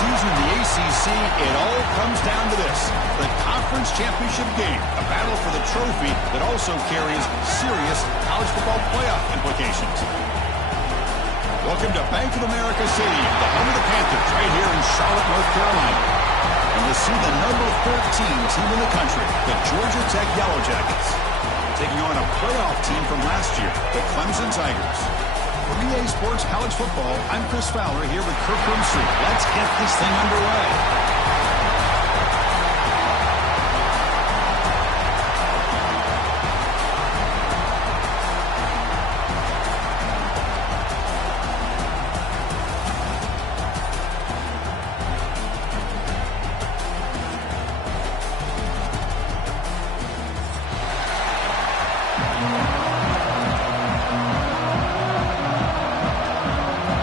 season of the ACC, it all comes down to this. The conference championship game, a battle for the trophy that also carries serious college football playoff implications. Welcome to Bank of America Stadium, the home of the Panthers, right here in Charlotte, North Carolina. And we'll see the number 13 team in the country, the Georgia Tech Yellow Jackets, taking on a playoff team from last year, the Clemson Tigers. For EA Sports College Football, I'm Chris Fowler here with Kirk Herbstreit. Let's get this thing underway.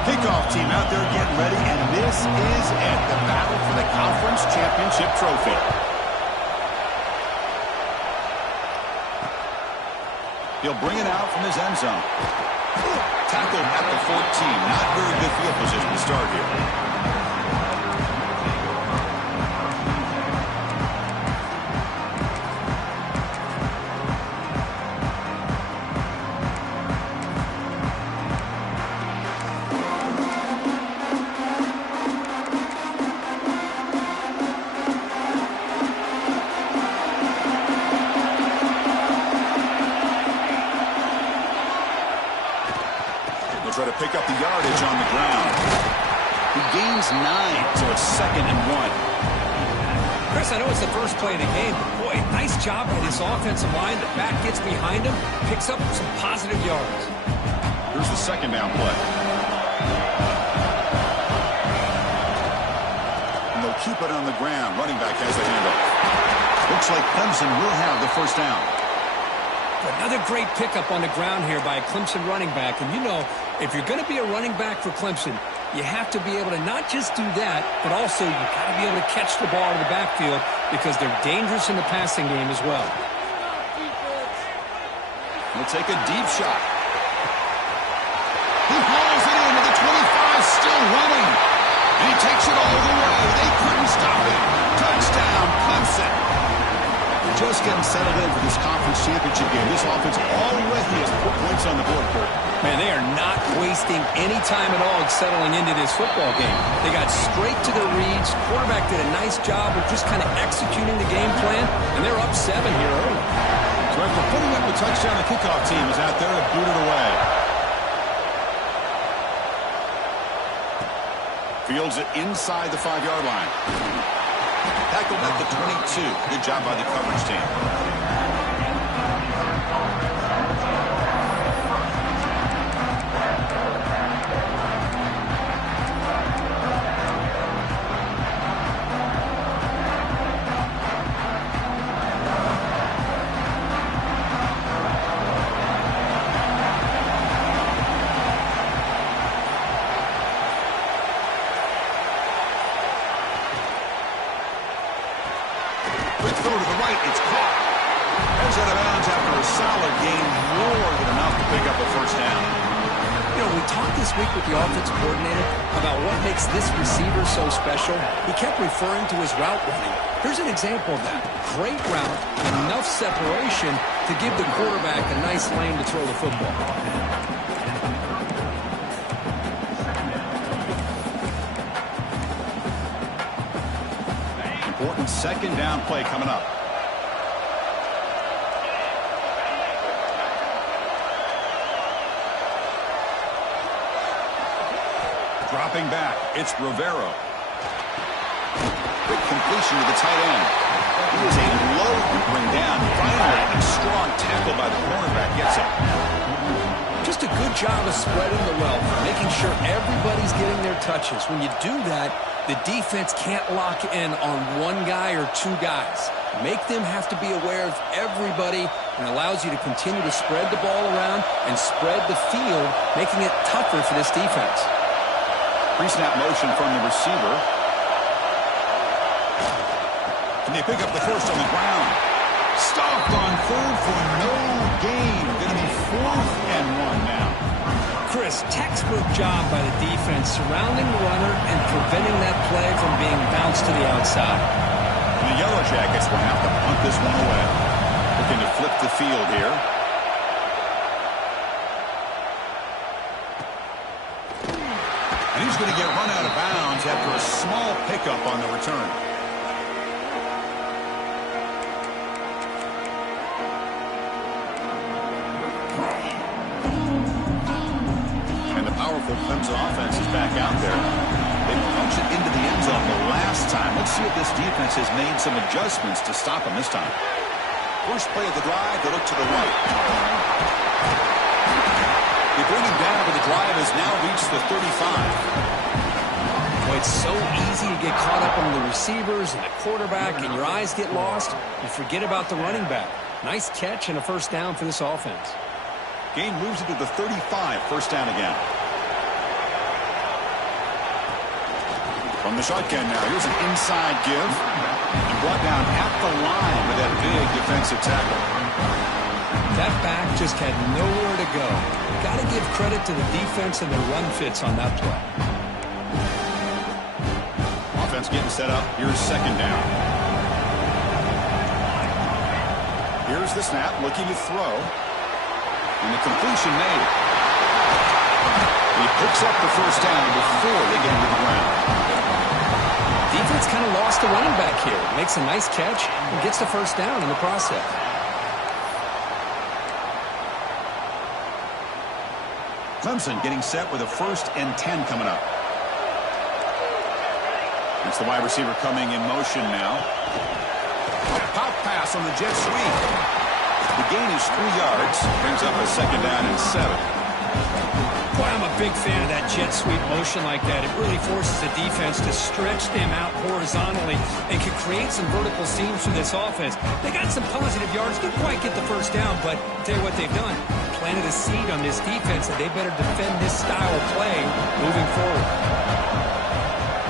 Kickoff team out there getting ready, and this is it, the battle for the conference championship trophy. He'll bring it out from his end zone. Tackled at the 14. Not very good field position to start here. Try to pick up the yardage on the ground. He gains 9, so it's 2nd and 1. Chris, I know it's the first play of the game, but boy, nice job by this offensive line. The back gets behind him, picks up some positive yards. Here's the 2nd down play. And they'll keep it on the ground. Running back has the handoff. Looks like Clemson will have the first down. Another great pickup on the ground here by a Clemson running back. And you know, if you're going to be a running back for Clemson, you have to be able to not just do that, but also you've got to be able to catch the ball in the backfield because they're dangerous in the passing game as well. He'll take a deep shot. He hauls it in to the 25, still running. And he takes it all the way. They couldn't stop it. Touchdown, Clemson. Just getting settled in for this conference championship game. This offense already has put points on the board, Kurt. Man, they are not wasting any time at all settling into this football game. They got straight to their reads. Quarterback did a nice job of just kind of executing the game plan, and they're up 7 here early. So after putting up a touchdown, the kickoff team is out there to boot it away. Fields it inside the 5-yard line. Tackled at the 22. Good job by the coverage team. Quick throw to the right. It's caught. Goes out of bounds after a solid gain. More than enough to pick up a first down. You know, we talked this week with the offensive coordinator about what makes this receiver so special. He kept referring to his route running. Here's an example of that. Great route, enough separation to give the quarterback a nice lane to throw the football. Important 2nd down play coming up. Dropping back, it's Rivero. Quick completion to the tight end. He is a load to bring down. Finally, a strong tackle by the cornerback gets him. Just a good job of spreading the wealth, making sure everybody's getting their touches. When you do that, the defense can't lock in on one guy or 2 guys. Make them have to be aware of everybody, and allows you to continue to spread the ball around and spread the field, making it tougher for this defense. Pre-snap motion from the receiver. Can they pick up the first on the ground? Stopped on 3rd for no gain. Going to be 4th and 1 now. Chris, textbook job by the defense surrounding the runner and preventing that play from being bounced to the outside. And the Yellow Jackets will have to punt this one away. Looking to flip the field here. And he's going to get run out of bounds after a small pickup on the return. And the powerful Clemson offense is back out there. They punched it into the end zone the last time. Let's see if this defense has made some adjustments to stop them this time. First play of the drive, they look to the right. They bring him down, but the drive has now reached the 35. Boy, it's so easy to get caught up on the receivers and the quarterback, and your eyes get lost. You forget about the running back. Nice catch and a first down for this offense. Gain moves it to the 35, first down again. From the shotgun now, here's an inside give. And brought down at the line with that big defensive tackle. That back just had nowhere to go. Got to give credit to the defense and the run fits on that play. Offense getting set up. Here's second down. Here's the snap, looking to throw. And the completion made. He picks up the first down before they get into the ground. Defense kind of lost the running back here. Makes a nice catch and gets the first down in the process. Clemson getting set with a 1st and 10 coming up. It's the wide receiver coming in motion now. A pop pass on the jet sweep. The gain is 3 yards. Brings up a second down and 7. Boy, I'm a big fan of that jet sweep motion like that. It really forces the defense to stretch them out horizontally and can create some vertical seams for this offense. They got some positive yards. Didn't quite get the first down, but I'll tell you what they've done. Planted a seed on this defense that they better defend this style of play moving forward.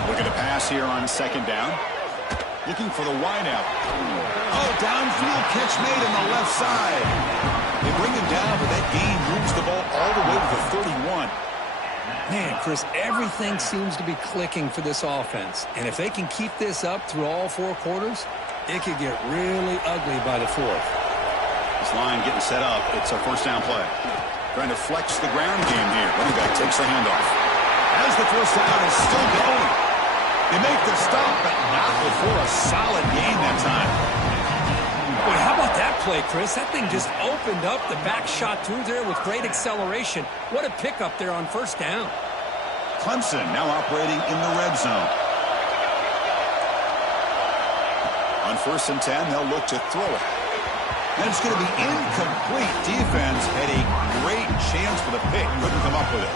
Looking to pass here on second down. Looking for the wideout. Oh, downfield catch made on the left side. They bring him down, but that gain moves the ball all the way to the 31. Man, Chris, everything seems to be clicking for this offense. And if they can keep this up through all 4 quarters, it could get really ugly by the 4th. This line getting set up. It's a first down play. Trying to flex the ground game here. Running back takes the handoff. As the first down is still going. They make the stop, but not before a solid gain that time. Boy, how about that play, Chris? That thing just opened up. The back shot through there with great acceleration. What a pickup there on first down. Clemson now operating in the red zone. On 1st and 10, they'll look to throw it. And it's going to be incomplete. Defense had a great chance for the pick. Couldn't come up with it.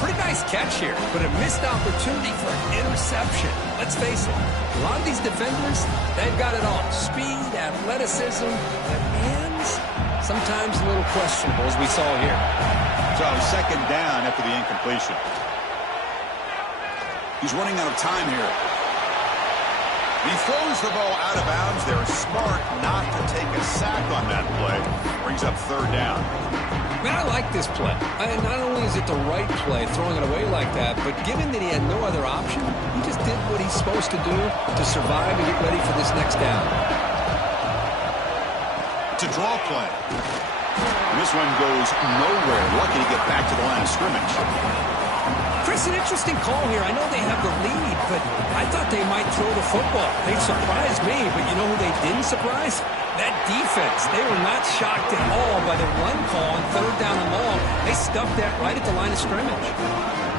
Pretty nice catch here, but a missed opportunity for an interception. Let's face it, a lot of these defenders, they've got it all. Speed, athleticism, but hands, sometimes a little questionable, as we saw here. So second down after the incompletion. He's running out of time here. He throws the ball out of bounds. They're smart not to take a sack on that play. Brings up third down. Man, I like this play. Not only is it the right play, throwing it away like that, but given that he had no other option, he just did what he's supposed to do to survive and get ready for this next down. It's a draw play. And this one goes nowhere. Lucky to get back to the line of scrimmage. Chris, an interesting call here. I know they have the lead, but I thought they might throw the football. They surprised me, but you know who they didn't surprise? That defense. They were not shocked at all by the run call on 3rd down and long. They stuffed that right at the line of scrimmage.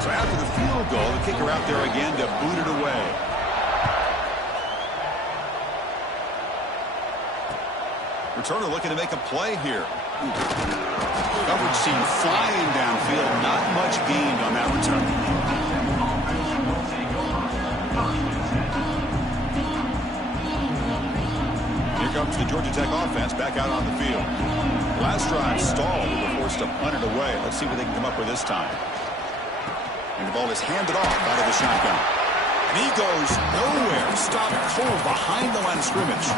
So after the field goal, the kicker out there again to boot it away. Returner looking to make a play here. Coverage team flying downfield. Not much gained on that return. Here comes the Georgia Tech offense back out on the field. Last drive stalled. They were forced to punt it away. Let's see what they can come up with this time. And the ball is handed off out of the shotgun. And he goes nowhere. Stopped cold behind the line of scrimmage.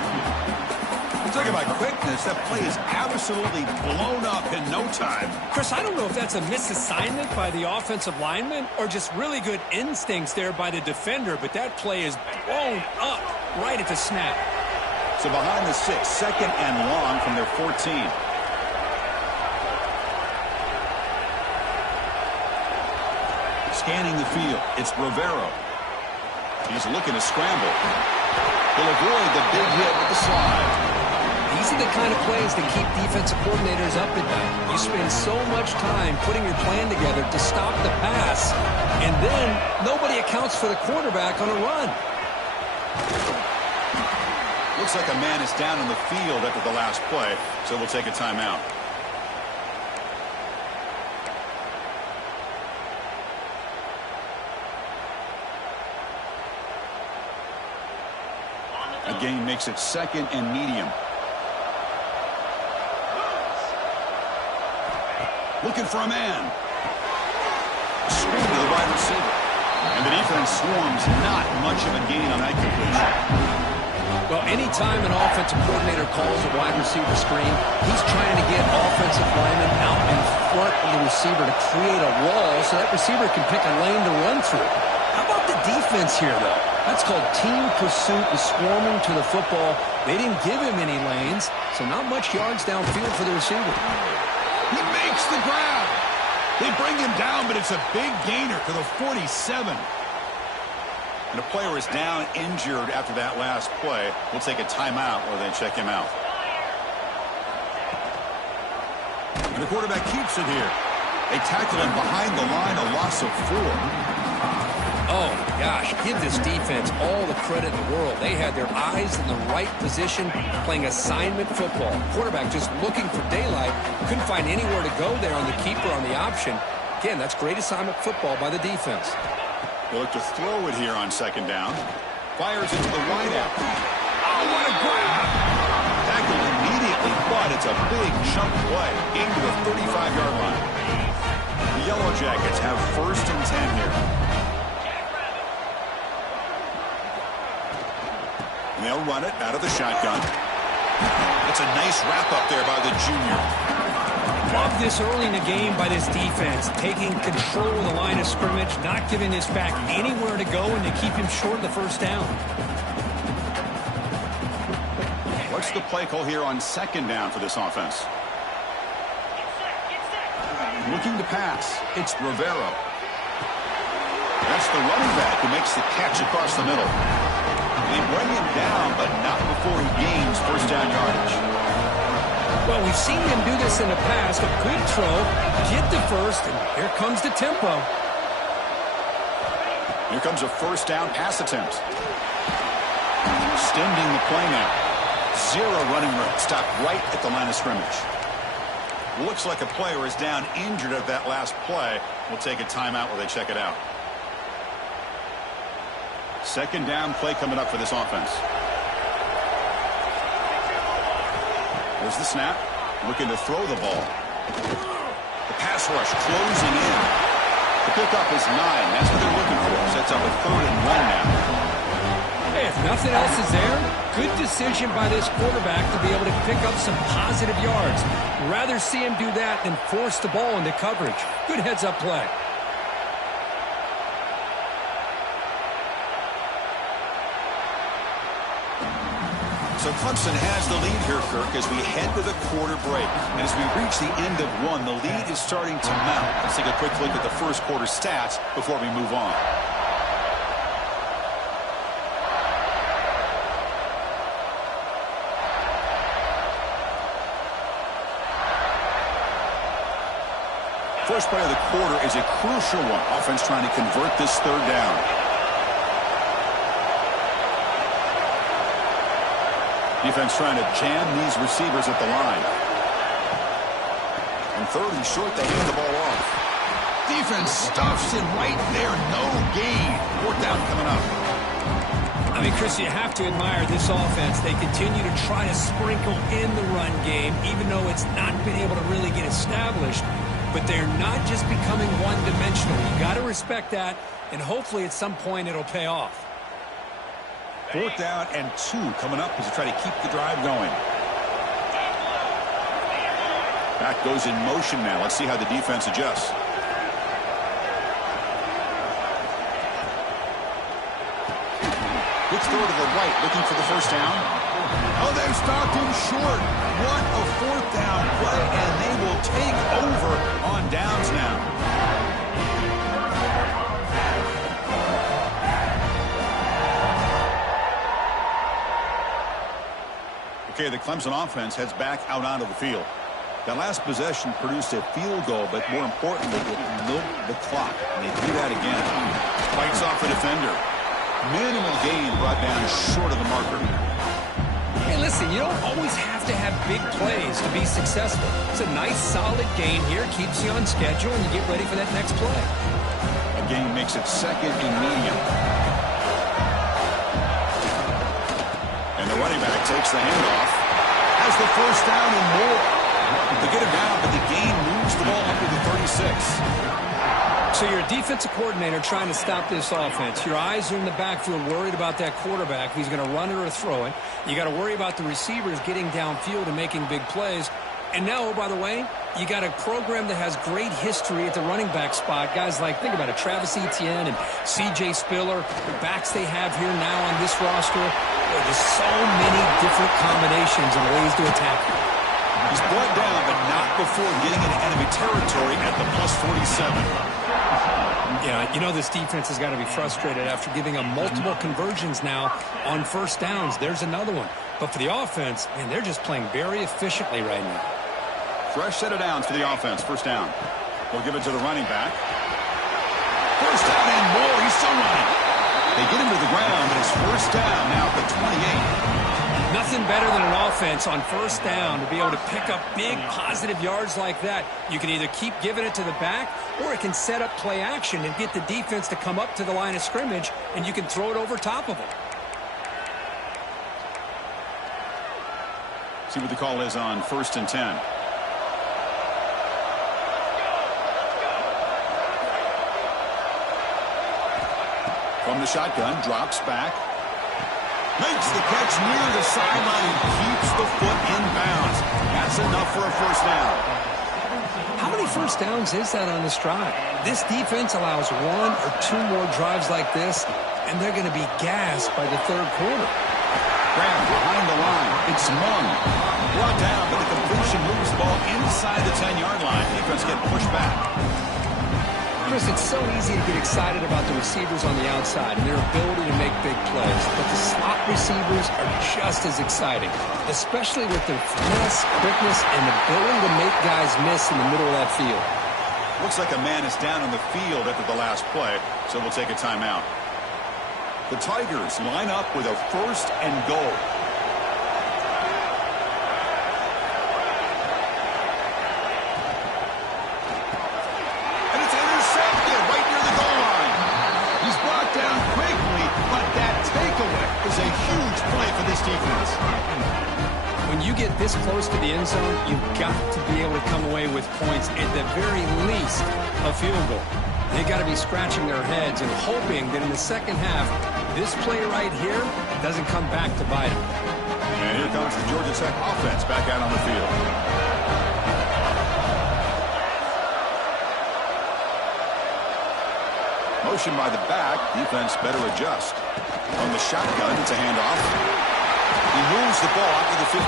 talking about quickness, that play is absolutely blown up in no time. Chris, I don't know if that's a misassignment by the offensive lineman or just really good instincts there by the defender, but that play is blown up right at the snap. So behind the 6, 2nd and long from their 14. Scanning the field, it's Rivera. He's looking to scramble. He'll avoid the big hit with the slide. These are the kind of plays that keep defensive coordinators up at night. You spend so much time putting your plan together to stop the pass, and then nobody accounts for the quarterback on a run. Looks like a man is down in the field after the last play, so we'll take a timeout. A gain makes it 2nd and medium. Looking for a man. Screen to the wide receiver. And the defense swarms. Not much of a gain on that completion. Well, anytime an offensive coordinator calls a wide receiver screen, he's trying to get offensive linemen out in front of the receiver to create a wall so that receiver can pick a lane to run through. How about the defense here, though? That's called team pursuit and swarming to the football. They didn't give him any lanes, so not much yards downfield for the receiver. He makes the grab. They bring him down, but it's a big gainer to the 47. And a player is down injured after that last play. We'll take a timeout or then check him out. And the quarterback keeps it here. They tackle him behind the line, a loss of 4. Oh, gosh, give this defense all the credit in the world. They had their eyes in the right position, playing assignment football. Quarterback just looking for daylight. Couldn't find anywhere to go there on the keeper on the option. Again, that's great assignment football by the defense. They look to throw it here on 2nd down. Fires into the wideout. Oh, what a grab! Tackled immediately, but it's a big chunk play into the 35-yard line. The Yellow Jackets have 1st and 10 here. And they'll run it out of the shotgun. That's a nice wrap-up there by the junior. Love this early in the game by this defense, taking control of the line of scrimmage, not giving this back anywhere to go, and to keep him short of the 1st down. What's the play call here on 2nd down for this offense? Looking to pass. It's Rivera. That's the running back who makes the catch across the middle. They bring him down, but not before he gains 1st down yardage. Well, we've seen them do this in the past. A good throw, get the 1st, and here comes the tempo. Here comes a 1st down pass attempt. Extending the play now. 0 running room. Stopped right at the line of scrimmage. Looks like a player is down injured at that last play. We'll take a timeout while they check it out. 2nd down play coming up for this offense. There's the snap. Looking to throw the ball. The pass rush closing in. The pickup is 9. That's what they're looking for. Sets up a 3rd and 1 now. Hey, if nothing else is there, good decision by this quarterback to be able to pick up some positive yards. Rather see him do that than force the ball into coverage. Good heads-up play. So Clemson has the lead here, Kirk, as we head to the quarter break. And as we reach the end of 1, the lead is starting to mount. Let's take a quick look at the 1st quarter stats before we move on. First play of the quarter is a crucial one. Offense trying to convert this 3rd down. Defense trying to jam these receivers at the line. And 3rd and short, they hand the ball off. Defense stuffs it right there. No gain. 4th down coming up. I mean, Chris, you have to admire this offense. They continue to try to sprinkle in the run game, even though it's not been able to really get established. But they're not just becoming one-dimensional. You got to respect that, and hopefully at some point it'll pay off. 4th down and 2 coming up as they try to keep the drive going. Back goes in motion now. Let's see how the defense adjusts. Quick throw to the right, looking for the first down. Oh, they've stopped him short. What a fourth down play, and they will take over on downs now. Okay, the Clemson offense heads back out onto the field. That last possession produced a field goal, but more importantly, it milked the clock. And they do that again. Fights off the defender. Minimal gain brought down short of the marker. Hey, listen, you don't always have to have big plays to be successful. It's a nice, solid gain here. Keeps you on schedule, and you get ready for that next play. A gain makes it second and medium. And the running back takes the handoff. Has the first down and more. They get him down, but the gain moves the ball up to the 36. So you're a defensive coordinator trying to stop this offense. Your eyes are in the backfield worried about that quarterback. He's going to run it or throw it. You got to worry about the receivers getting downfield and making big plays. And now, oh, by the way, you got a program that has great history at the running back spot. Guys like, think about it, Travis Etienne and C.J. Spiller, the backs they have here now on this roster. There's so many different combinations and ways to attack it. He's brought down, but not before getting into enemy territory at the plus 47. Yeah, you know this defense has got to be frustrated after giving them multiple conversions now on first downs. There's another one. But for the offense, man, they're just playing very efficiently right now. Fresh set of downs for the offense. First down. We'll give it to the running back. First down and more. He's still running. They get him to the ground, but it's first down now at the 28. Nothing better than an offense on first down to be able to pick up big positive yards like that. You can either keep giving it to the back, or it can set up play action and get the defense to come up to the line of scrimmage, and you can throw it over top of them. See what the call is on 1st and 10. From the shotgun, drops back. Makes the catch near the sideline and keeps the foot in bounds. That's enough for a first down. How many first downs is that on this drive? This defense allows one or two more drives like this, and they're going to be gassed by the third quarter. Graham behind the line. It's Mung. Brought down, but the completion moves the ball inside the 10-yard line. Defense getting pushed back. Chris, it's so easy to get excited about the receivers on the outside and their ability to make big plays, but the slot receivers are just as exciting, especially with their finesse, quickness, and ability to make guys miss in the middle of that field. Looks like a man is down on the field after the last play, so we'll take a timeout. The Tigers line up with a first and goal. Is a huge play for this defense. When you get this close to the end zone, you've got to be able to come away with points, at the very least a field goal. They got to be scratching their heads and hoping that in the second half, this play right here doesn't come back to bite them. And here comes the Georgia Tech offense back out on the field. Motion by the back. Defense better adjust. On the shotgun, it's a handoff. He moves the ball out to the 15.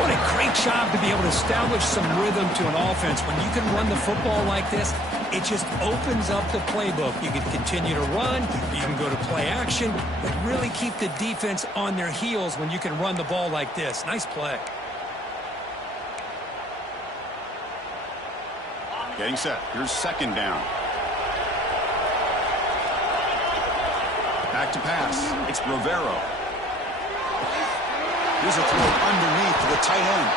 What a great job to be able to establish some rhythm to an offense. When you can run the football like this, it just opens up the playbook. You can continue to run, you can go to play action, but really keep the defense on their heels when you can run the ball like this. Nice play. Getting set. Here's second down. Back to pass. It's Rivero. Here's a throw underneath to the tight end.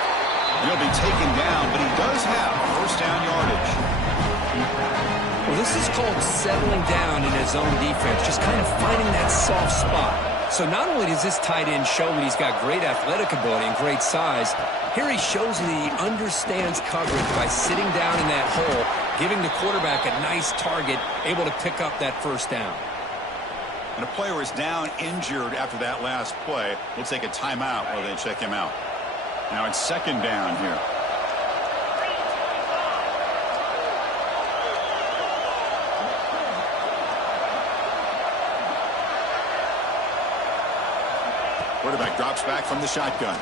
He'll be taken down, but he does have first down yardage. Well, this is called settling down in his own defense, just kind of finding that soft spot. So not only does this tight end show that he's got great athletic ability and great size, here he shows that he understands coverage by sitting down in that hole, giving the quarterback a nice target, able to pick up that first down. And a player is down injured after that last play. We'll take a timeout while they check him out. Now it's second down here. Quarterback drops back from the shotgun.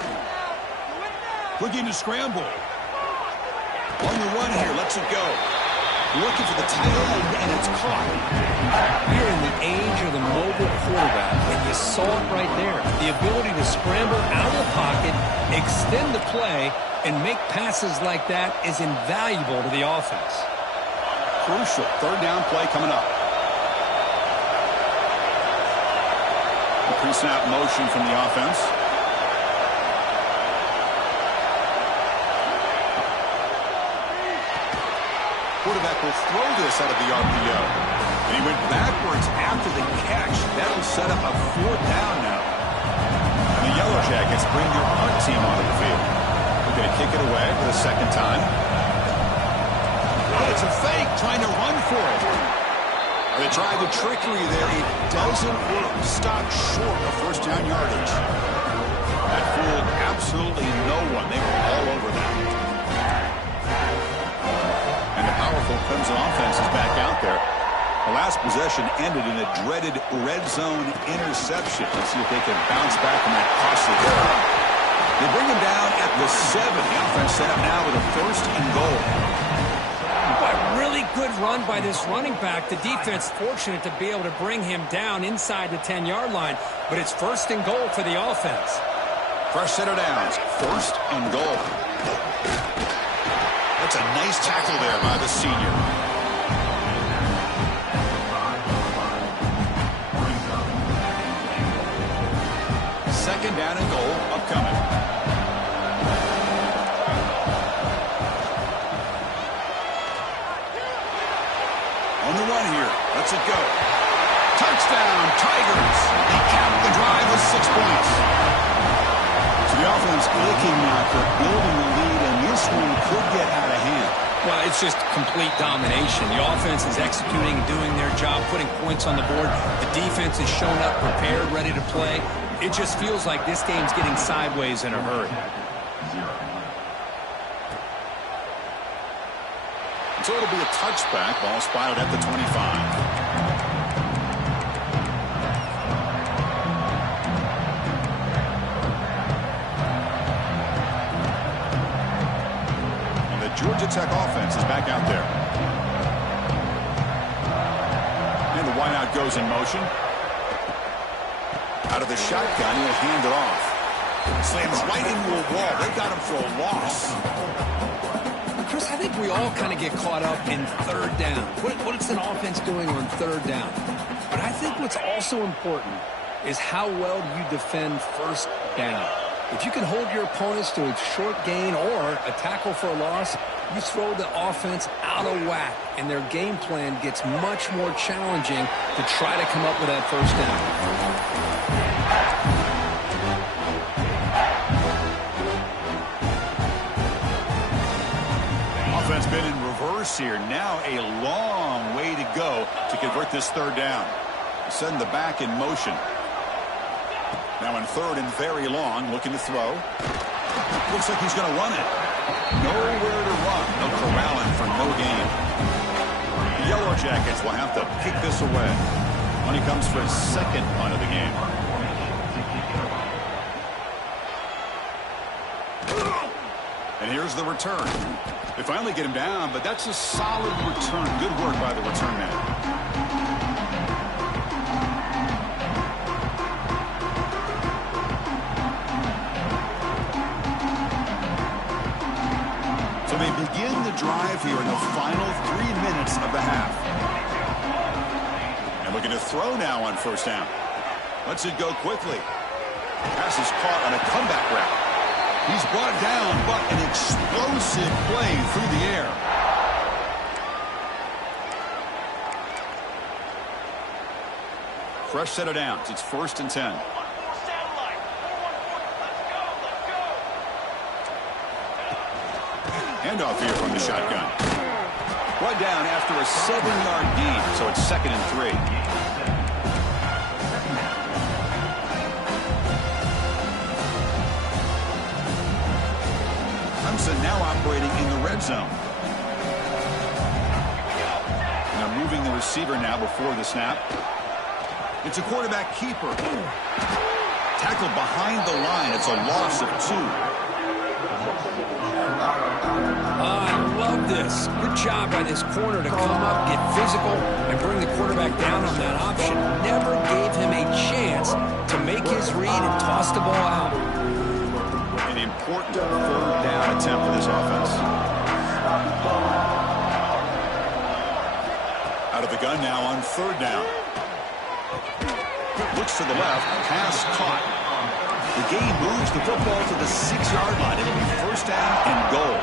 Looking to scramble. On the run here, lets it go. Looking for the tight end, and it's caught. We're in the age of the mobile quarterback, and you saw it right there. The ability to scramble out of the pocket, extend the play, and make passes like that is invaluable to the offense. Crucial third down play coming up. A pre-snap motion from the offense. Quarterback will throw this out of the RPO. And he went backwards after the catch. That'll set up a fourth down now. And the Yellow Jackets bring their punt team onto the field. They're going to kick it away for the second time. Oh, it's a fake, trying to run for it. They tried the trickery there. It doesn't work. Stopped short of first down yardage. That fooled absolutely no one. They were all over that. And the powerful Clemson offense is back out there. The last possession ended in a dreaded red zone interception. Let's see if they can bounce back from that costly error. They bring him down at the 7. The offense set up now with a first and goal. A really good run by this running back. The defense fortunate to be able to bring him down inside the 10-yard line. But it's first and goal for the offense. Fresh set of downs. First and goal. That's a nice tackle there by the senior. Second down and goal upcoming. On the run here. Lets it go. Touchdown, Tigers. They cap the drive with 6 points. So the offense looking now for building the lead, and this one could get out of hand. Well, it's just complete domination. The offense is executing, doing their job, putting points on the board. The defense is shown up, prepared, ready to play. It just feels like this game's getting sideways in a hurry. So it'll be a touchback. Ball spotted at the 25. Georgia Tech offense is back out there. And the wideout goes in motion. Out of the shotgun, he'll hand it off. Slams right into a wall. They got him for a loss. Chris, I think we all kind of get caught up in third down. What is an offense doing on third down? But I think what's also important is how well you defend first down. If you can hold your opponents to a short gain or a tackle for a loss, you throw the offense out of whack, and their game plan gets much more challenging to try to come up with that first down. Offense been in reverse here. Now a long way to go to convert this third down. Send the back in motion. Now in third and very long, looking to throw. Looks like he's going to run it. Nowhere to run. No corralling for no gain. The Yellow Jackets will have to kick this away when he comes for his second punt of the game. And here's the return. They finally get him down, but that's a solid return. Good work by the return man. So they begin the drive here in the final 3 minutes of the half. And looking to throw now on first down. Lets it go quickly. Pass is caught on a comeback route. He's brought down, but an explosive play through the air. Fresh set of downs. It's first and 10. Handoff here from the shotgun. Brought down after a 7-yard gain, so it's second and 3. Clemson now operating in the red zone. Now moving the receiver now before the snap. It's a quarterback keeper. Tackle behind the line. It's a loss of 2. I love this. Good job by this corner to come up, get physical, and bring the quarterback down on that option. Never gave him a chance to make his read and toss the ball out. An important 3rd down attempt for this offense. Out of the gun now on 3rd down. Looks to the left, pass caught. The game moves the football to the 6-yard line. It'll be 1st down and goal.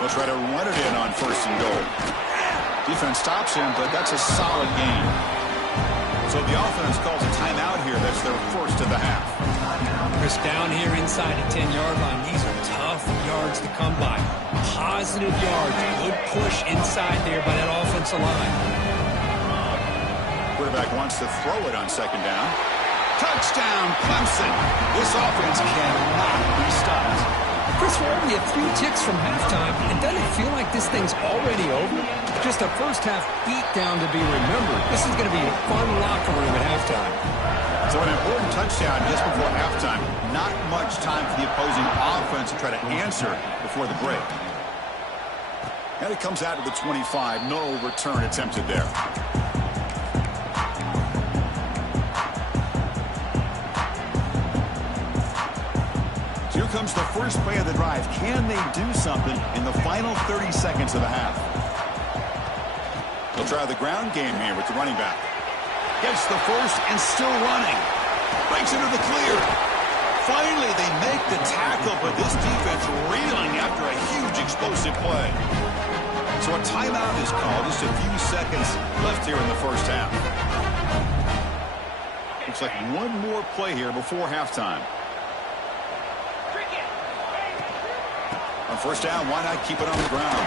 They'll try to run it in on 1st and goal. Defense stops him, but that's a solid gain. So the offense calls a timeout here. That's their 1st of the half. Chris, down here inside the 10-yard line. These are tough yards to come by. Positive yards. Good push inside there by that offensive line. Quarterback wants to throw it on 2nd down. Touchdown, Clemson. This offense cannot be stopped. Chris, we're only a few ticks from halftime, and doesn't it feel like this thing's already over? Just a first-half beatdown to be remembered. This is going to be a fun locker room at halftime. So an important touchdown just before halftime. Not much time for the opposing offense to try to answer before the break. And it comes out to the 25. No return attempted there. Here comes the first play of the drive. Can they do something in the final 30 seconds of the half? They'll try the ground game here with the running back. Gets the first and still running. Breaks into the clear. Finally, they make the tackle, but this defense reeling after a huge explosive play. So a timeout is called. Just a few seconds left here in the first half. Looks like one more play here before halftime. On 1st down, why not keep it on the ground?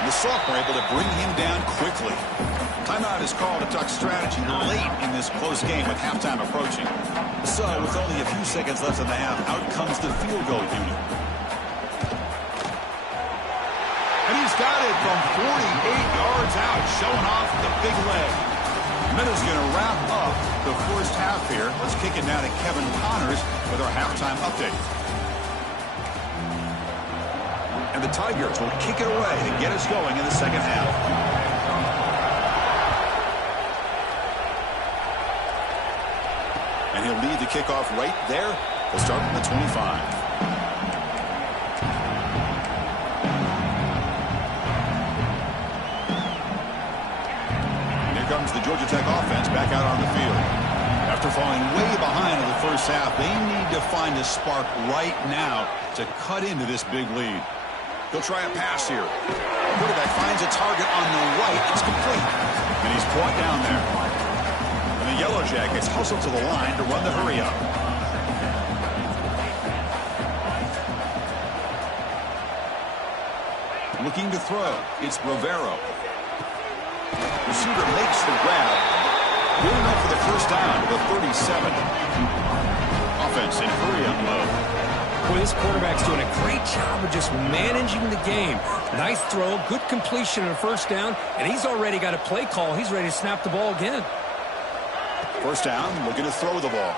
And the sophomore able to bring him down quickly. Timeout is called to talk strategy late in this close game with halftime approaching. So with only a few seconds left in the half, out comes the field goal unit. And he's got it from 48 yards out, showing off the big leg. Minutes going to wrap up the first half here. Let's kick it now to Kevin Connors with our halftime update. And the Tigers will kick it away to get us going in the second half. And he'll lead the kickoff right there. We'll start from the 25. And here comes the Georgia Tech offense back out on the field. After falling way behind in the first half, they need to find a spark right now to cut into this big lead. He'll try a pass here. Quarterback finds a target on the right. It's complete. And he's brought down there. And the Yellow Jackets hustle to the line to run the hurry up. Looking to throw. It's Rivero. Receiver makes the grab. Good enough for the 1st down to the 37. Offense in hurry up mode. Boy, this quarterback's doing a great job of just managing the game. Nice throw, good completion on a 1st down, and he's already got a play call. He's ready to snap the ball again. 1st down, looking to throw the ball.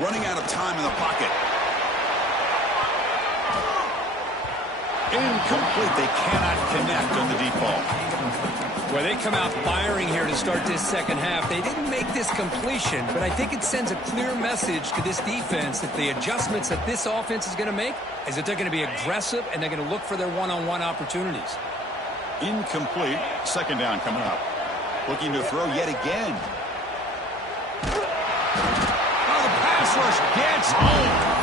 Running out of time in the pocket. Incomplete. They cannot connect on the deep ball. Well, they come out firing here to start this second half. They didn't make this completion, but I think it sends a clear message to this defense that the adjustments that this offense is going to make is that they're going to be aggressive and they're going to look for their one-on-one opportunities. Incomplete. 2nd down coming up. Looking to throw yet again. Oh, the pass rush gets home.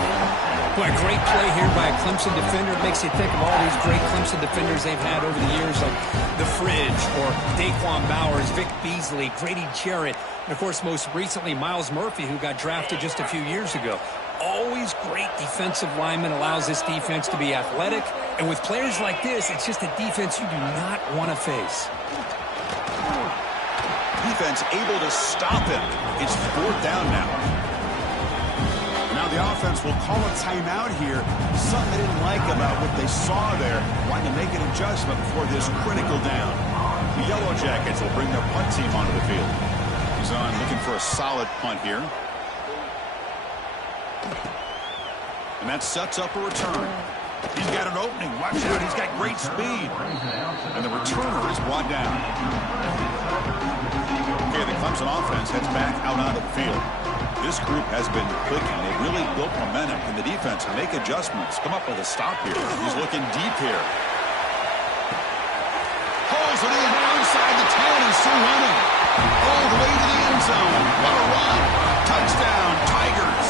Boy, a great play here by a Clemson defender. It makes you think of all these great Clemson defenders they've had over the years, like The Fridge or Daquan Bowers, Vic Beasley, Grady Jarrett, and, of course, most recently, Myles Murphy, who got drafted just a few years ago. Always great defensive lineman, allows this defense to be athletic And with players like this, it's just a defense you do not want to face. Defense able to stop him. It's 4th down now. Now the offense will call a timeout here. Something they didn't like about what they saw there. Wanting to make an adjustment before this critical down. The Yellow Jackets will bring their punt team onto the field. He's on looking for a solid punt here. And that sets up a return. He's got an opening. Watch out. He's got great speed. And the returner is brought down. Okay, the Clemson offense heads back out onto the field. This group has been clicking. They've really built momentum in the defense and make adjustments. Come up with a stop here. He's looking deep here. Pulls it in inside the 10 and still running. All the way to the end zone. What a run. Touchdown, Tigers.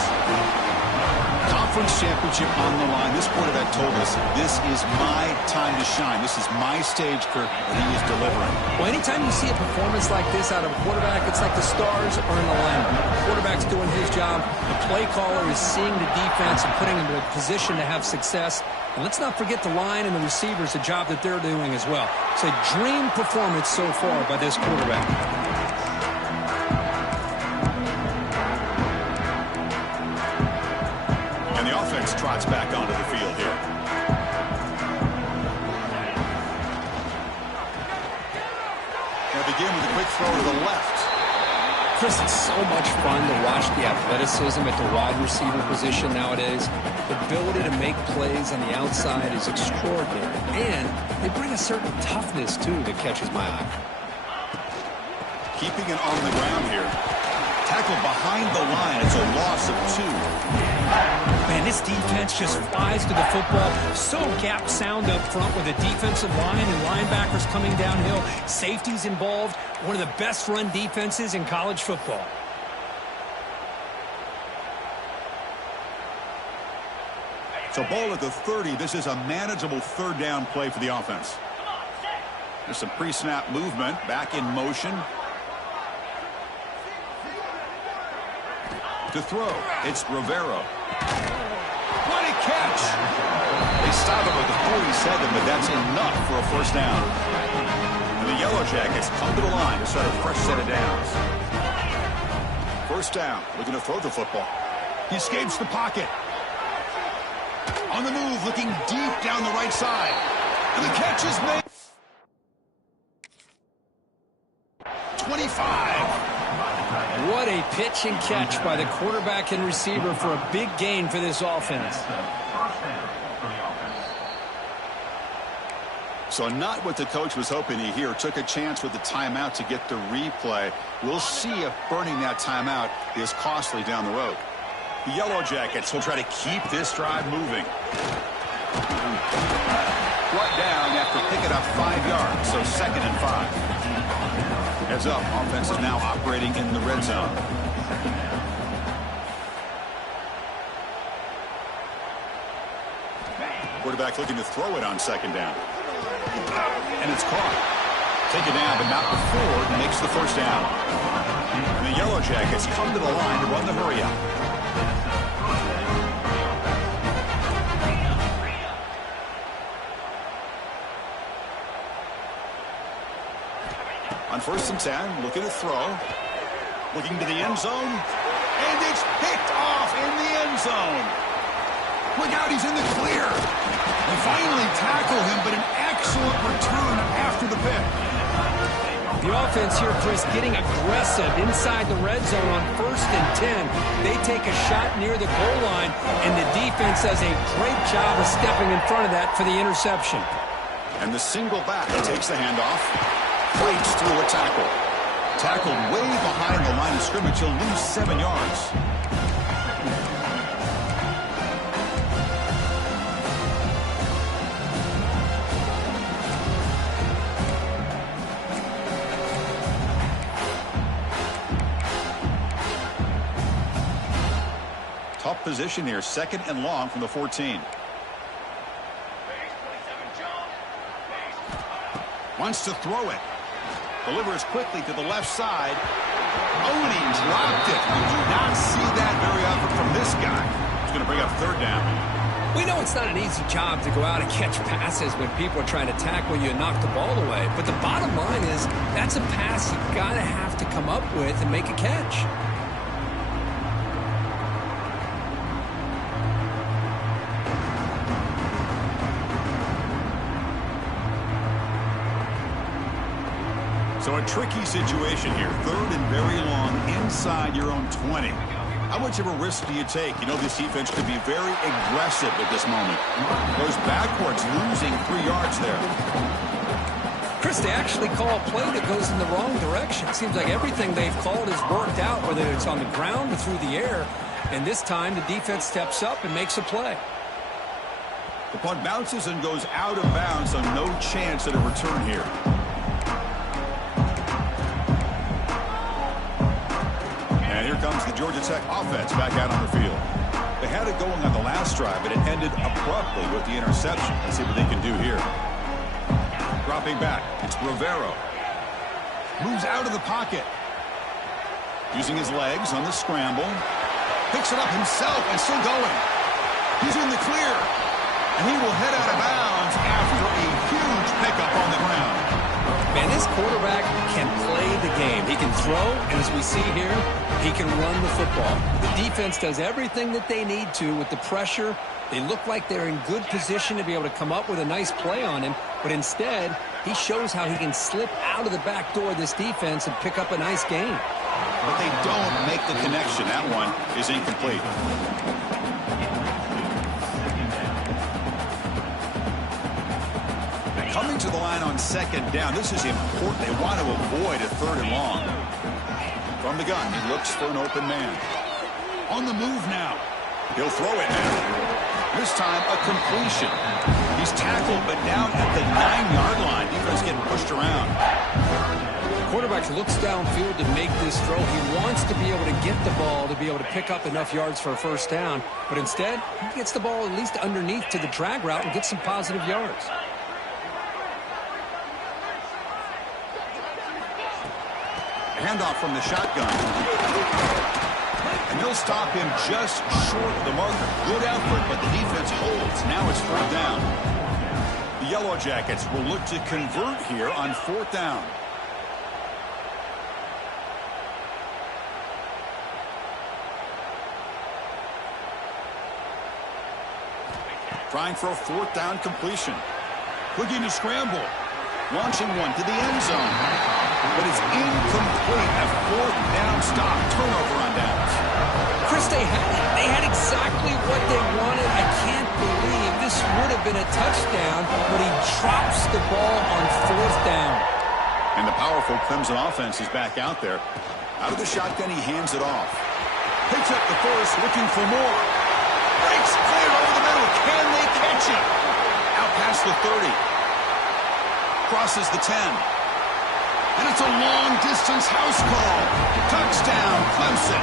Conference championship on the line. This quarterback told us, this is my time to shine. This is my stage, Kirk, and he is delivering. Well, anytime you see a performance like this out of a quarterback, it's like the stars are in alignment. The quarterback's doing his job. The play caller is seeing the defense and putting him in a position to have success. And let's not forget the line and the receivers, the job that they're doing as well. It's a dream performance so far by this quarterback. Trots back onto the field here. They'll begin with a quick throw to the left. Chris, it's so much fun to watch the athleticism at the wide receiver position nowadays. The ability to make plays on the outside is extraordinary. And they bring a certain toughness, too, that catches my eye. Keeping it on the ground here. Tackle behind the line. It's a loss of 2. Man, this defense just flies to the football. So gap sound up front with a defensive line and linebackers coming downhill. Safeties involved. One of the best run defenses in college football. So ball at the 30. This is a manageable 3rd down play for the offense. There's some pre-snap movement. Back in motion. To throw, it's Rivero. What a catch! They stop him at the 47, but that's enough for a 1st down. And the Yellow Jackets come to the line to start a fresh set of downs. 1st down, looking to throw the football. He escapes the pocket. On the move, looking deep down the right side. And the catch is made. 25. What a pitch and catch by the quarterback and receiver for a big gain for this offense. So not what the coach was hoping to hear. Took a chance with the timeout to get the replay. We'll see if burning that timeout is costly down the road. The Yellow Jackets will try to keep this drive moving. Brought down after picking up 5 yards, so 2nd and 5. Heads up, offense is now operating in the red zone. Quarterback looking to throw it on 2nd down. And it's caught. Take it down, but not before it makes the 1st down. And the Yellow Jackets come to the line to run the hurry up. On 1st and 10, looking to throw. Looking to the end zone. And it's picked off in the end zone. Look out, he's in the clear. They finally tackle him, but an excellent return after the pick. The offense here, Chris, getting aggressive inside the red zone on 1st and 10. They take a shot near the goal line, and the defense does a great job of stepping in front of that for the interception. And the single back takes the handoff. Breaks through a tackle. Tackled way behind the line of scrimmage. He'll lose 7 yards. Tough position here. 2nd and long from the 14. Wants to throw it. Delivers quickly to the left side. Oh, and he dropped it. You do not see that very often from this guy. He's going to bring up 3rd down. We know it's not an easy job to go out and catch passes when people are trying to tackle you and knock the ball away. But the bottom line is that's a pass you got to have to come up with and make a catch. So a tricky situation here. 3rd and very long inside your own 20. How much of a risk do you take? You know, this defense could be very aggressive at this moment. Goes backwards, losing 3 yards there. Chris, they actually call a play that goes in the wrong direction. It seems like everything they've called has worked out, whether it's on the ground or through the air. And this time, the defense steps up and makes a play. The punt bounces and goes out of bounds, so no chance at a return here. And here comes the Georgia Tech offense back out on the field. They had it going on the last drive, but it ended abruptly with the interception. Let's see what they can do here. Dropping back, it's Rivero. Moves out of the pocket. Using his legs on the scramble. Picks it up himself and still going. He's in the clear. And he will head out of bounds after a huge pickup on the ground. Man, this quarterback can play the game. He can throw, and as we see here, he can run the football. The defense does everything that they need to with the pressure. They look like they're in good position to be able to come up with a nice play on him, but instead, he shows how he can slip out of the back door of this defense and pick up a nice gain. But they don't make the connection. That one is incomplete. Coming to the line on 2nd down. This is important. They want to avoid a 3rd and long. From the gun, he looks for an open man. On the move now. He'll throw it now. This time, a completion. He's tackled, but down at the 9-yard line. Defense getting pushed around. Quarterback looks downfield to make this throw. He wants to be able to get the ball to be able to pick up enough yards for a 1st down. But instead, he gets the ball at least underneath to the drag route and gets some positive yards. Handoff from the shotgun. And they'll stop him just short of the marker. Good effort, but the defense holds. Now it's 4th down. The Yellow Jackets will look to convert here on 4th down. Trying for a 4th down completion. Looking to scramble. Launching one to the end zone. But it's incomplete. A 4th down stop. Turnover on downs. Chris, they had it. They had exactly what they wanted. I can't believe this would have been a touchdown, but he drops the ball on 4th down. And the powerful Clemson offense is back out there. Out of the shotgun, he hands it off. Picks up the first, looking for more. Breaks clear over the middle. Can they catch him? Out past the 30. Crosses the 10. And it's a long-distance house call. Touchdown, Clemson.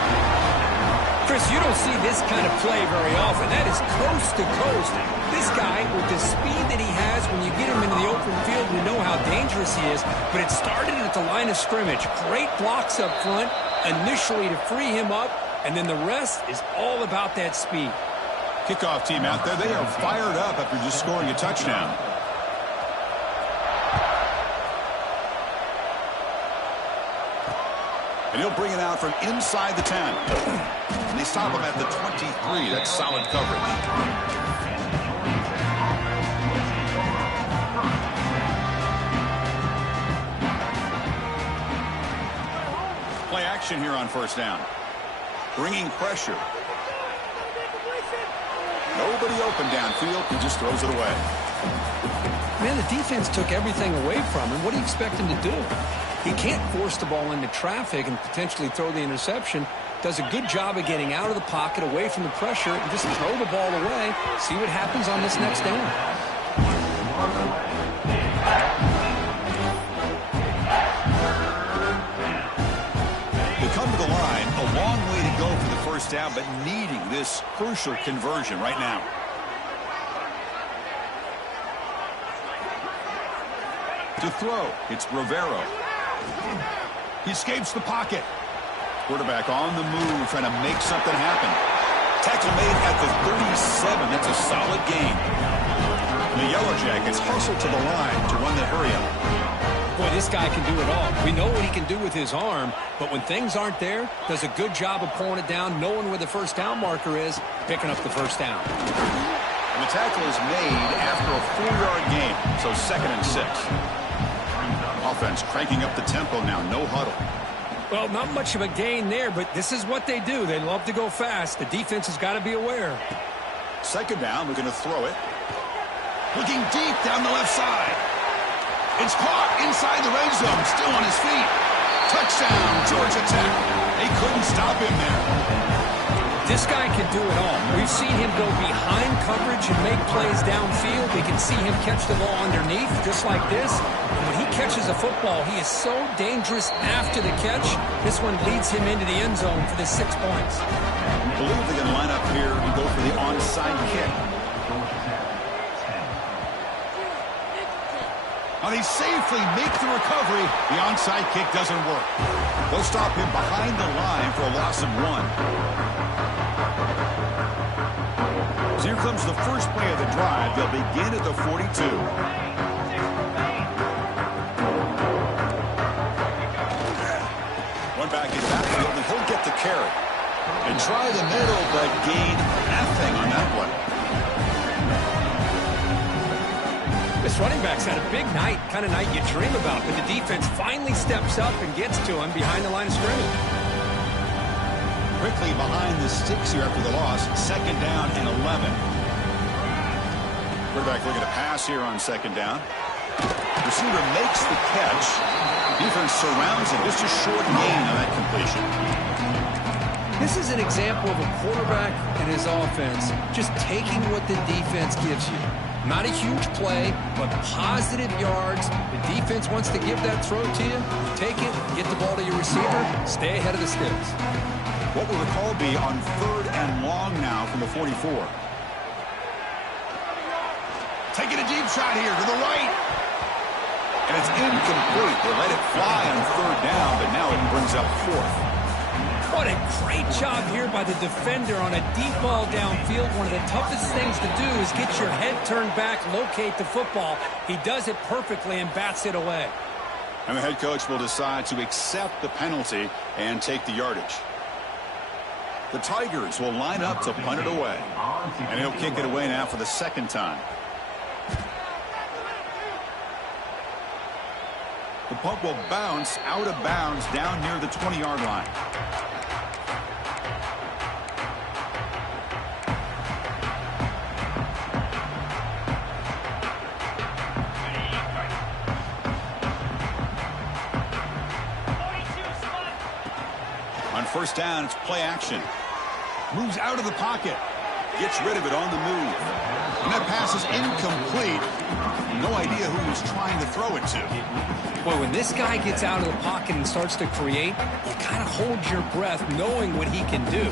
Chris, you don't see this kind of play very often. That is coast to coast. This guy, with the speed that he has, when you get him into the open field, we know how dangerous he is. But it started at the line of scrimmage. Great blocks up front, initially to free him up, and then the rest is all about that speed. Kickoff team out there, they are fired up after just scoring a touchdown. And he'll bring it out from inside the 10. And they stop him at the 23. That's solid coverage. Play action here on 1st down. Bringing pressure. Nobody open downfield. He just throws it away. Man, the defense took everything away from him. What do you expect him to do? He can't force the ball into traffic and potentially throw the interception. Does a good job of getting out of the pocket, away from the pressure, and just throw the ball away. See what happens on this next down. They come to the line, a long way to go for the 1st down, but needing this crucial conversion right now. To throw, it's Rivero. He escapes the pocket. Quarterback on the move, trying to make something happen. Tackle made at the 37. That's a solid gain. The Yellow Jackets hustle to the line to run the hurry-up. Boy, this guy can do it all. We know what he can do with his arm, but when things aren't there, does a good job of pulling it down, knowing where the first down marker is, picking up the first down. And the tackle is made after a 4-yard gain, so 2nd and 6. Offense cranking up the tempo now, no huddle. Well, not much of a gain there, but this is what they do. They love to go fast. The defense has got to be aware. 2nd down, we're going to throw it. Looking deep down the left side. It's caught inside the red zone, still on his feet. Touchdown, Georgia Tech. They couldn't stop him there. This guy can do it all. We've seen him go behind coverage and make plays downfield. We can see him catch the ball underneath, just like this. And when he catches a football, he is so dangerous after the catch. This one leads him into the end zone for the 6 points. I believe they're going to line up here and go for the onside kick. Now they safely make the recovery. The onside kick doesn't work. They'll stop him behind the line for a loss of 1. So here comes the first play of the drive. They'll begin at the 42. One back in the backfield, and he'll get the carry. And try the middle, but gain nothing on that one. This running back's had a big night, kind of night you dream about, but the defense finally steps up and gets to him behind the line of scrimmage. Quickly behind the sticks here after the loss. 2nd down and 11. Quarterback looking to pass here on 2nd down. Receiver makes the catch. Defense surrounds it. Just a short gain on that completion. This is an example of a quarterback and his offense just taking what the defense gives you. Not a huge play, but positive yards. The defense wants to give that throw to you. Take it, get the ball to your receiver, stay ahead of the sticks. What will the call be on 3rd and long now from the 44? Taking a deep shot here to the right. And it's incomplete. They let it fly on 3rd down, but now it brings up 4th. What a great job here by the defender on a deep ball downfield. One of the toughest things to do is get your head turned back, locate the football. He does it perfectly and bats it away. And the head coach will decide to accept the penalty and take the yardage. The Tigers will line up to punt it away. And he'll kick it away now for the 2nd time. The punt will bounce out of bounds down near the 20-yard line. On 1st down, it's play action. Moves out of the pocket. Gets rid of it on the move. And that pass is incomplete. No idea who he's trying to throw it to. Boy, when this guy gets out of the pocket and starts to create, you kind of hold your breath knowing what he can do.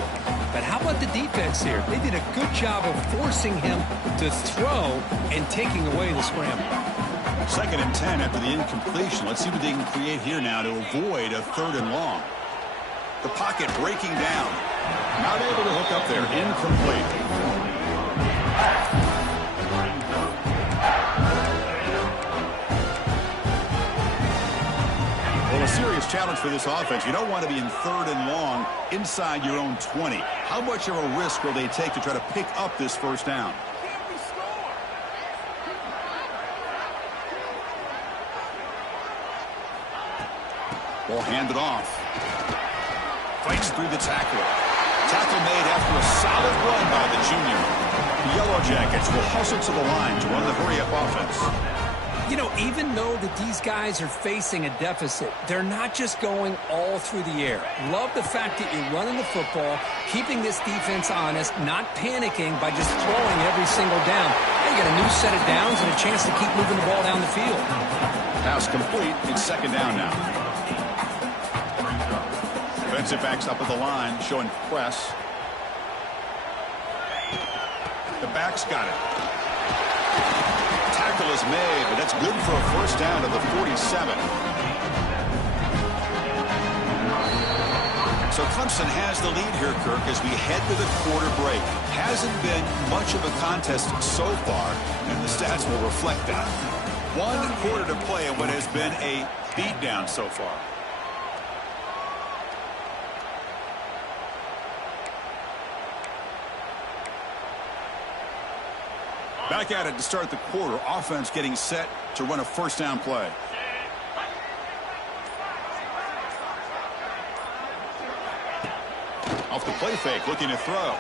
But how about the defense here? They did a good job of forcing him to throw and taking away the scramble. 2nd and 10 after the incompletion. Let's see what they can create here now to avoid a 3rd and long. The pocket breaking down. Not able to hook up there. Incomplete. Well, a serious challenge for this offense. You don't want to be in 3rd and long inside your own 20. How much of a risk will they take to try to pick up this 1st down? Ball handed off. Fights through the tackle. Tackle made after a solid run by the junior. The Yellow Jackets will hustle to the line to run the hurry-up offense. You know, even though that these guys are facing a deficit, they're not just going all through the air. Love the fact that you're running the football, keeping this defense honest, not panicking by just throwing every single down. Now you got a new set of downs and a chance to keep moving the ball down the field. Pass complete. It's 2nd down now. Defensive backs up at the line, showing press. The back's got it. Tackle is made, but that's good for a 1st down to the 47. So Clemson has the lead here, Kirk, as we head to the quarter break. Hasn't been much of a contest so far, and the stats will reflect that. 1 quarter to play in what has been a beatdown so far. Back at it to start the quarter. Offense getting set to run a first down play. Off the play fake, looking to throw.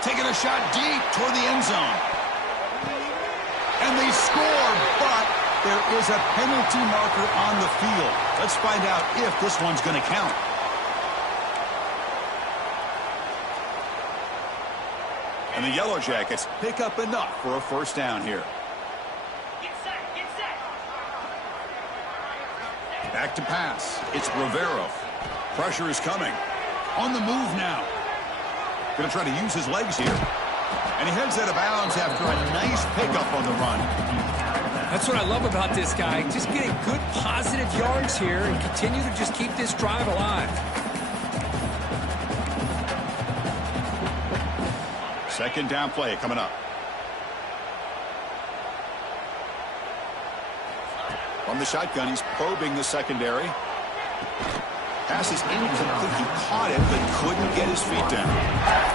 Taking a shot deep toward the end zone. And they score, but there is a penalty marker on the field. Let's find out if this one's going to count. And the Yellow Jackets pick up enough for a first down here. Get set, get set. Back to pass. It's Rivera. Pressure is coming. On the move now. Going to try to use his legs here. And he heads out of bounds after a nice pickup on the run. That's what I love about this guy. Just getting good positive yards here and continue to just keep this drive alive. Second down play coming up. From the shotgun, he's probing the secondary. Pass is incomplete. He caught it, but couldn't get his feet down.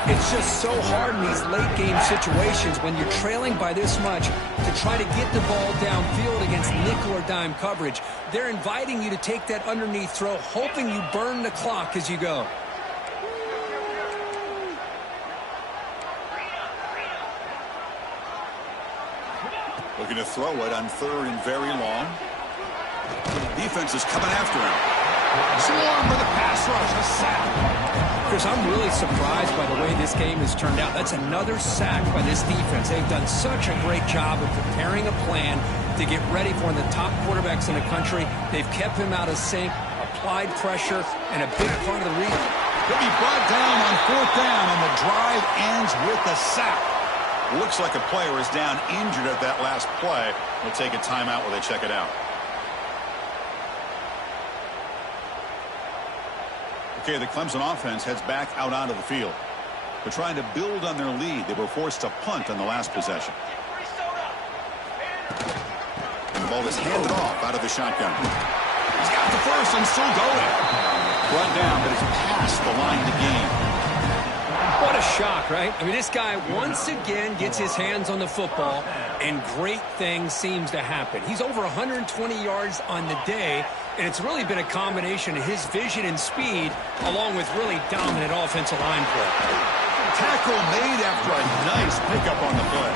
It's just so hard in these late game situations when you're trailing by this much to try to get the ball downfield against nickel or dime coverage. They're inviting you to take that underneath throw, hoping you burn the clock as you go. Looking to throw it on 3rd and very long. Defense is coming after him. Swarm with a pass rush, a sack. Chris, I'm really surprised by the way this game has turned out. That's another sack by this defense. They've done such a great job of preparing a plan to get ready for one of the top quarterbacks in the country. They've kept him out of sync, applied pressure, and a big part of the read. He'll be brought down on 4th down, and the drive ends with a sack. Looks like a player is down injured at that last play. We'll take a timeout while they check it out. Okay, the Clemson offense heads back out onto the field. They're trying to build on their lead. They were forced to punt on the last possession. And the ball is handed off out of the shotgun. He's got the first and still going. Brought down, but it's past the line to gain. What a shock, right? I mean, this guy once again gets his hands on the football, and great things seems to happen. He's over 120 yards on the day, and it's really been a combination of his vision and speed, along with really dominant offensive line play. Tackle made after a nice pickup on the play.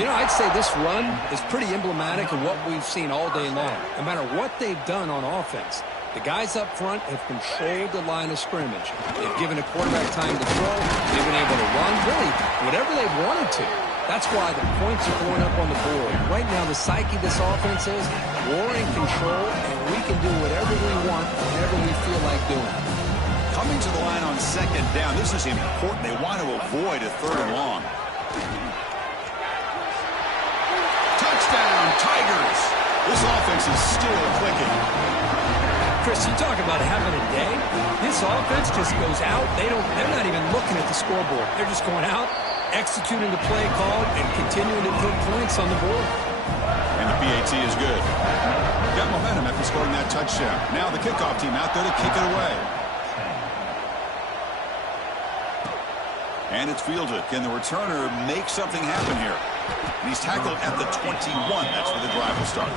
You know, I'd say this run is pretty emblematic of what we've seen all day long. No matter what they've done on offense, the guys up front have controlled the line of scrimmage. They've given a quarterback time to throw. They've been able to run, really, whatever they've wanted to. That's why the points are going up on the board. Right now, the psyche of this offense is we're in control, and we can do whatever we want, whenever we feel like doing. Coming to the line on 2nd down, this is important. They want to avoid a 3rd and long. Touchdown, Tigers! This offense is still clicking. Chris, you talk about having a day. This offense just goes out. They're not even looking at the scoreboard. They're just going out, executing the play called, and continuing to put points on the board. And the PAT is good. Got momentum after scoring that touchdown. Now the kickoff team out there to kick it away. And it's fielded. Can the returner make something happen here? And he's tackled at the 21. That's where the drive will start.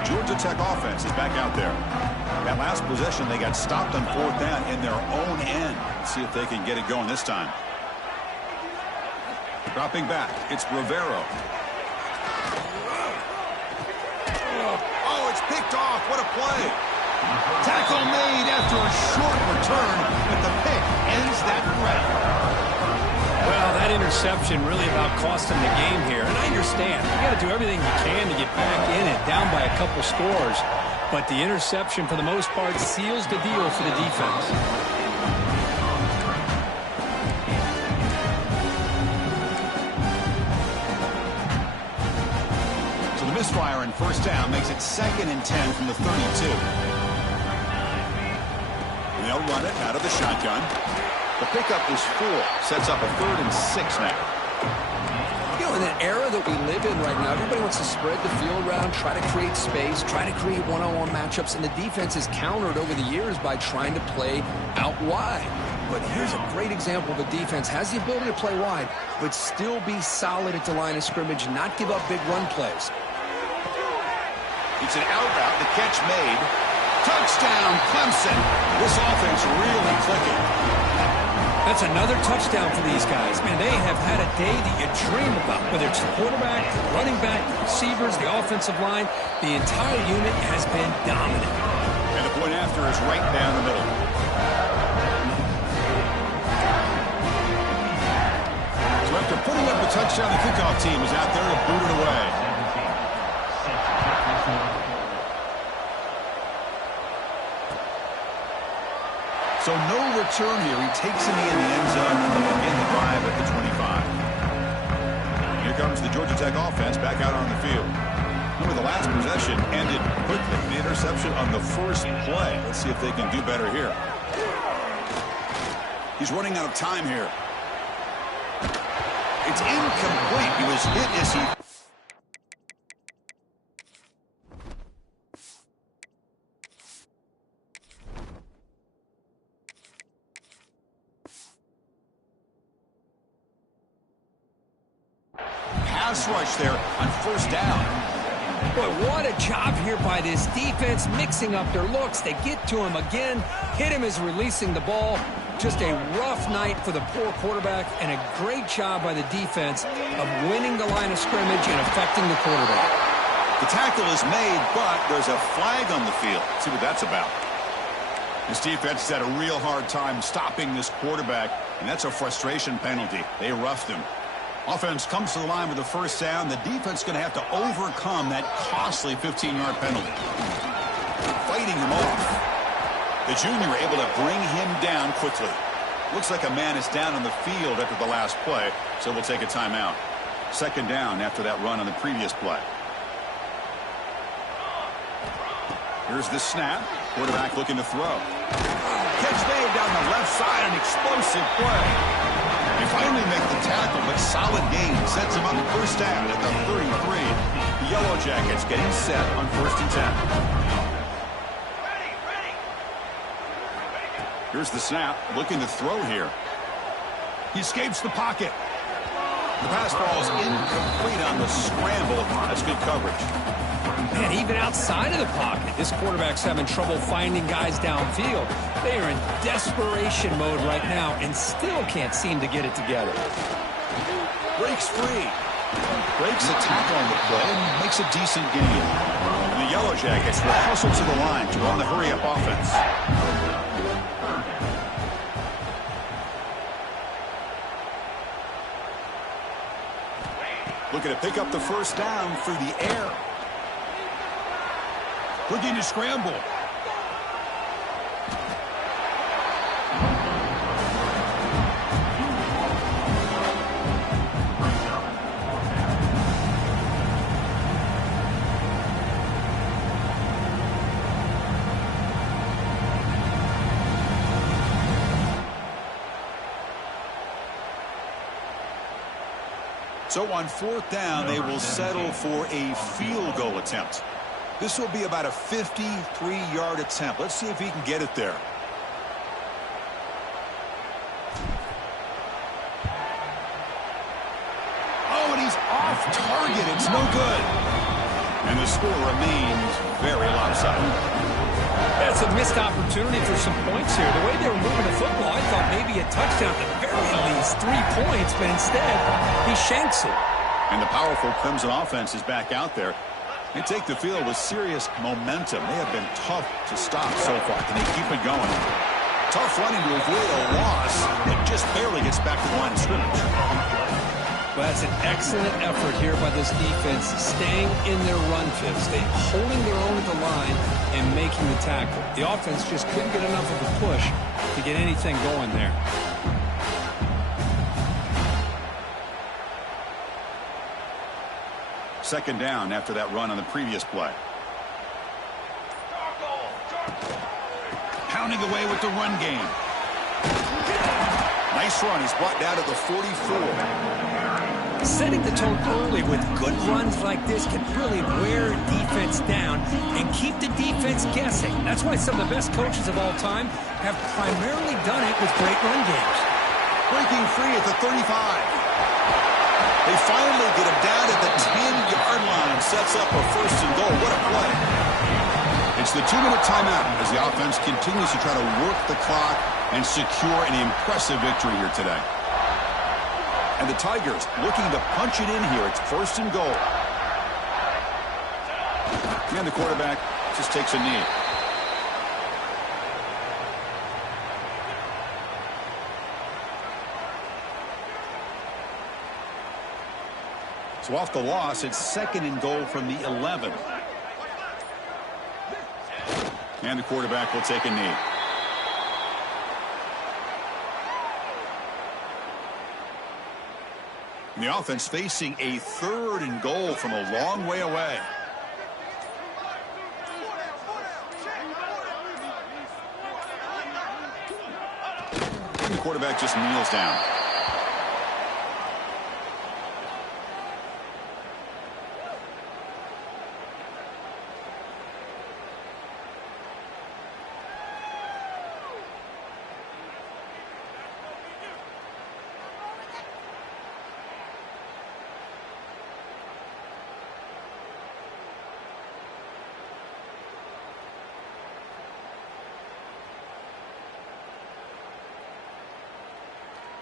Georgia Tech offense is back out there. That last possession, they got stopped on 4th down in their own end. Let's see if they can get it going this time. Dropping back, it's Rivera. Oh, it's picked off. What a play. Tackle made after a short return, but the pick ends that threat. Well, that interception really about cost them the game here. And I understand. You got to do everything you can to get back in it, down by a couple scores. But the interception, for the most part, seals the deal for the defense. misfire in first down makes it 2nd and 10 from the 32. And they'll run it out of the shotgun. The pickup is 4. Sets up a 3rd and 6 now. You know, in the era that we live in right now, everybody wants to spread the field around, try to create space, try to create one-on-one matchups, and the defense is countered over the years by trying to play out wide. But here's a great example of a defense has the ability to play wide, but still be solid at the line of scrimmage, not give up big run plays. It's an out route, the catch made. Touchdown, Clemson. This offense really clicking. That's another touchdown for these guys. Man, they have had a day that you dream about, whether it's the quarterback, the running back, the receivers, the offensive line. The entire unit has been dominant. And the point after is right down the middle. So after putting up the touchdown, the kickoff team is out there to boot it away. So no return here. He takes it in the end zone and they begin the drive at the 25. Here comes the Georgia Tech offense back out on the field. Remember, the last possession ended quickly. The interception on the first play. Let's see if they can do better here. He's running out of time here. It's incomplete. He was hit as he... Pass rush there on first down. Boy, what a job here by this defense, mixing up their looks. They get to him again, hit him as releasing the ball. Just a rough night for the poor quarterback, and a great job by the defense of winning the line of scrimmage and affecting the quarterback. The tackle is made, but there's a flag on the field. Let's see what that's about. This defense has had a real hard time stopping this quarterback, and that's a frustration penalty. They roughed him. Offense comes to the line with the first down. The defense is going to have to overcome that costly 15-yard penalty. Fighting him off. The junior able to bring him down quickly. Looks like a man is down on the field after the last play, so we'll take a timeout. 2nd down after that run on the previous play. Here's the snap. Quarterback looking to throw. Catch made down the left side, an explosive play. They finally make the tackle, but solid gain sets him up first down at the 33. The Yellow Jackets getting set on 1st and 10. Here's the snap, looking to throw here. He escapes the pocket. The pass ball is incomplete on the scramble. That's good coverage. And even outside of the pocket, this quarterback's having trouble finding guys downfield. They are in desperation mode right now and still can't seem to get it together. Breaks free. Breaks a tackle on the play and makes a decent gain. The Yellow Jackets will hustle to the line to run the hurry-up offense. Looking to pick up the first down through the air. Looking to scramble. So on 4th down, they will settle for a field goal attempt. This will be about a 53-yard attempt. Let's see if he can get it there. Oh, and he's off target. It's no good. And the score remains very lopsided. That's a missed opportunity for some points here. The way they were moving the football, I thought maybe a touchdown, at the very least 3 points, but instead he shanks it. And the powerful Clemson offense is back out there. They take the field with serious momentum. They have been tough to stop so far. Can they keep it going? Tough running to avoid a loss. It just barely gets back to the line of scrimmage. Well, that's an excellent effort here by this defense, staying in their run fits, holding their own at the line and making the tackle. The offense just couldn't get enough of a push to get anything going there. second down after that run on the previous play. Pounding away with the run game. Nice run. He's brought down to the 44. Setting the tone early with good runs like this can really wear a defense down and keep the defense guessing. That's why some of the best coaches of all time have primarily done it with great run games. Breaking free at the 35. They finally get him down at the 10-yard line. Sets up a first and goal. What a play. It's the 2-minute timeout as the offense continues to try to work the clock and secure an impressive victory here today. And the Tigers looking to punch it in here. It's first and goal. And the quarterback just takes a knee. So off the loss, it's second and goal from the 11. And the quarterback will take a knee. And the offense facing a third and goal from a long way away. And the quarterback just kneels down.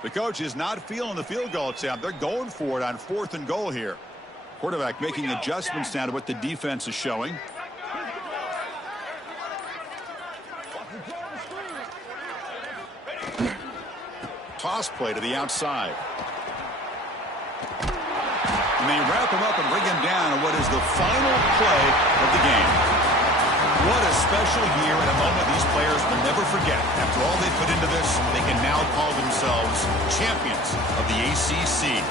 The coach is not feeling the field goal attempt. They're going for it on fourth and goal here. Quarterback making adjustments now to what the defense is showing. Toss play to the outside. And they wrap him up and bring him down on what is the final play of the game. What a special year and a moment these players will never forget. After all they put into this, they can now call themselves champions of the ACC.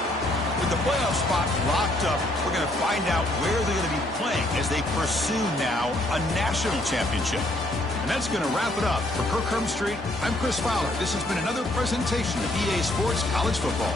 With the playoff spot locked up, we're going to find out where they're going to be playing as they pursue now a national championship. And that's going to wrap it up. For Kirk Herbstreit, I'm Chris Fowler. This has been another presentation of EA Sports College Football.